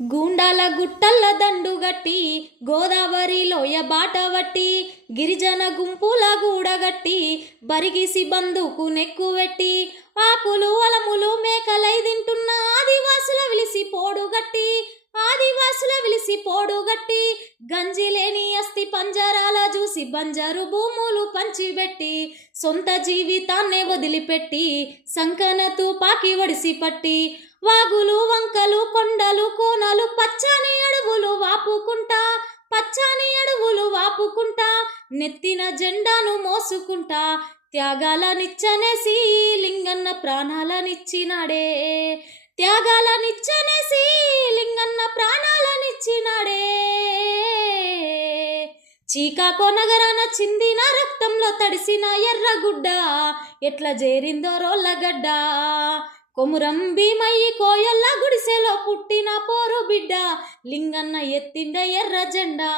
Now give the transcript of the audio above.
గూండాల గుట్టల్ల దండుగట్టి గోదావరి లోయ బాటవట్టి గిరిజన గుంపుల గూడగట్టి బరిగిసి బందుకు నెక్కువెట్టి ఆకులు అలములు మేకలై తింటున్న ఆదివాసుల విలిసి పోడుగట్టి గంజిలేని అస్థి పంజరాల చూసి బంజరు భూములు పంచిబెట్టి సొంత జీవితాన్నే వదిలిపెట్టి సంకన తుపాకి వడిసి పట్టి వాగులు వంకలు కొండలు కోనలు పచ్చని అడవులు వాపుకుంటా నెత్తిన జెండాను మోసుకుంటా త్యాగాలనిచ్చనేసి లింగన్న ప్రాణాలనిచ్చినాడే చీకాకో నగరాన చిందిన రక్తంలో తడిసిన ఎర్రగుడ్డ ఎట్లా చేరిందో రోళ్ళగడ్డ కొమురం భీమయ్యి కోయల్ల గుడిసెలో పుట్టిన పోరు బిడ్డ లింగన్న ఎత్తిండ ఎర్ర జెండా।